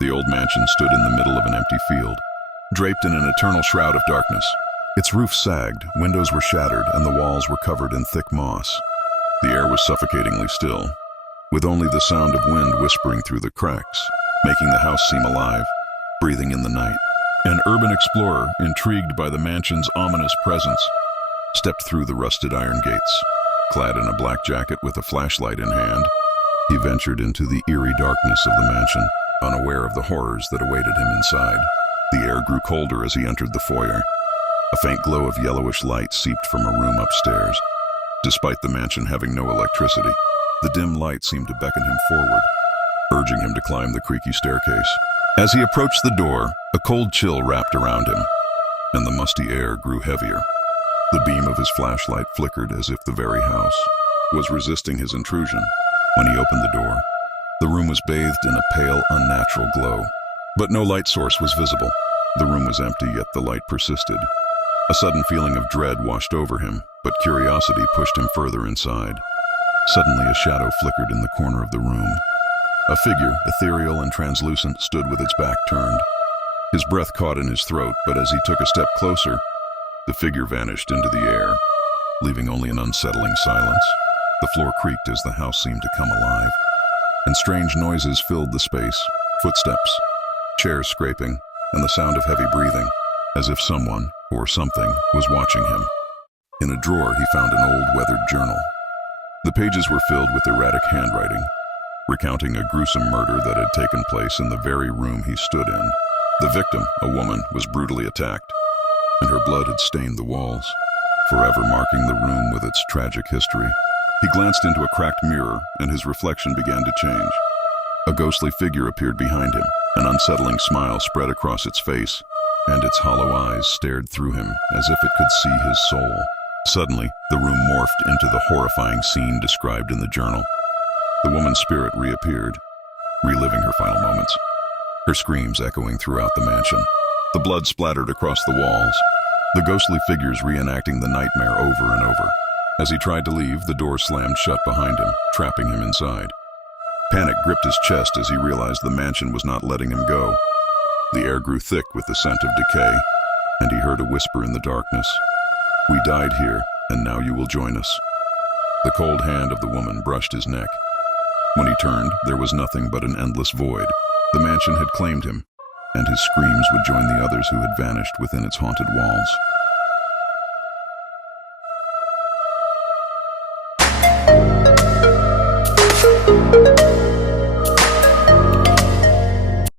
The old mansion stood in the middle of an empty field, draped in an eternal shroud of darkness. Its roof sagged, windows were shattered, and the walls were covered in thick moss. The air was suffocatingly still, with only the sound of wind whispering through the cracks, making the house seem alive, breathing in the night. An urban explorer, intrigued by the mansion's ominous presence, stepped through the rusted iron gates. Clad in a black jacket with a flashlight in hand, he ventured into the eerie darkness of the mansion, unaware of the horrors that awaited him inside. The air grew colder as he entered the foyer. A faint glow of yellowish light seeped from a room upstairs. Despite the mansion having no electricity, the dim light seemed to beckon him forward, urging him to climb the creaky staircase. As he approached the door, a cold chill wrapped around him, and the musty air grew heavier. The beam of his flashlight flickered as if the very house was resisting his intrusion. When he opened the door, the room was bathed in a pale, unnatural glow, but no light source was visible. The room was empty, yet the light persisted. A sudden feeling of dread washed over him, but curiosity pushed him further inside. Suddenly, a shadow flickered in the corner of the room. A figure, ethereal and translucent, stood with its back turned. His breath caught in his throat, but as he took a step closer, the figure vanished into the air, leaving only an unsettling silence. The floor creaked as the house seemed to come alive, and strange noises filled the space. Footsteps, chairs scraping, and the sound of heavy breathing, as if someone or something was watching him. In a drawer, he found an old, weathered journal. The pages were filled with erratic handwriting, recounting a gruesome murder that had taken place in the very room he stood in. The victim, a woman, was brutally attacked, and her blood had stained the walls, forever marking the room with its tragic history. He glanced into a cracked mirror, and his reflection began to change. A ghostly figure appeared behind him. An unsettling smile spread across its face, and its hollow eyes stared through him as if it could see his soul. Suddenly, the room morphed into the horrifying scene described in the journal. The woman's spirit reappeared, reliving her final moments, her screams echoing throughout the mansion. The blood splattered across the walls, the ghostly figures reenacting the nightmare over and over. As he tried to leave, the door slammed shut behind him, trapping him inside. Panic gripped his chest as he realized the mansion was not letting him go. The air grew thick with the scent of decay, and he heard a whisper in the darkness. "We died here, and now you will join us." The cold hand of the woman brushed his neck. When he turned, there was nothing but an endless void. The mansion had claimed him, and his screams would join the others who had vanished within its haunted walls.